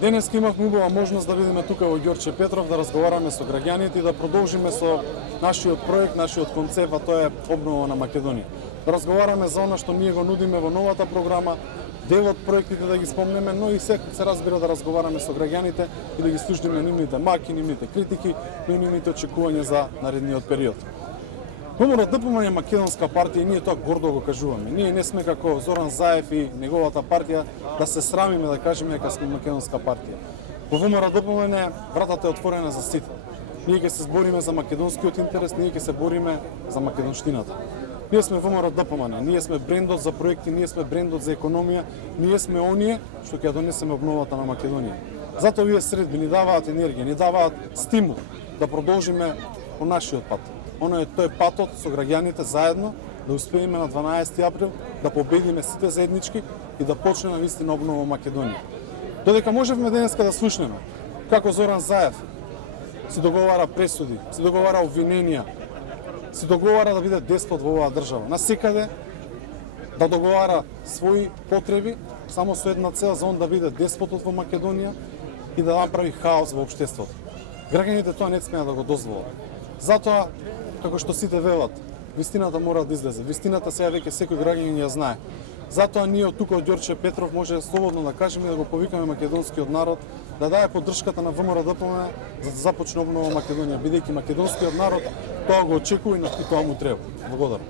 Денеска имавме убава можност да видиме тука во Ѓорче Петров, да разговараме со граѓаните и да продолжиме со нашиот проект, нашиот концепт, а тоа е обнова на Македонија. Да разговараме за она што ние го нудиме во новата програма, дел од проектите да ги спомнеме, но и се разбира да разговараме со граѓаните и да ги слушнеме нивните маки, нивните критики, но и нивните очекувања за наредниот период. ВМРО ДПМН е македонска партија и ние тоа гордо го кажуваме. Ние не сме како Зоран Заев и неговата партија да се срамиме да кажеме дека сме македонска партија. Во ВМРО ДПМН вратата е отворена за сите. Ние ќе се збориме за македонскиот интерес, ние ќе се бориме за македонштината. Ние сме ВМРО ДПМН, ние сме брендот за проекти, ние сме брендот за економија, ние сме оние што ќе донесеме обновата на Македонија. Затоа овие средби ни даваат енергија, ни даваат стимул да продолжиме по нашиот пат. Тој е патот со граѓаните заедно да успееме на 12 април да победиме сите заеднички и да почне на вистина обнова Македонија. Додека можевме денеска да слушнеме како Зоран Заев си договара пресуди, си договара обвиненија, си договара да биде деспот во оваа држава. Насекаде да договара своји потреби само со една цел, за он да биде деспотот во Македонија и да направи хаос во општеството. Граѓаните тоа не смеат да го дозволат. Затоа, како што сите велат, вистината мора да излезе. Вистината сега веќе секој граѓанин ја знае. Затоа ние од тука од Ѓорче Петров може слободно да кажеме и да го повикаме македонскиот народ да даде поддршката на ВМРО ДПМН за да започне обнова Македонија, бидејќи македонскиот народ тоа го очекува и тоа му треба. Благодарам.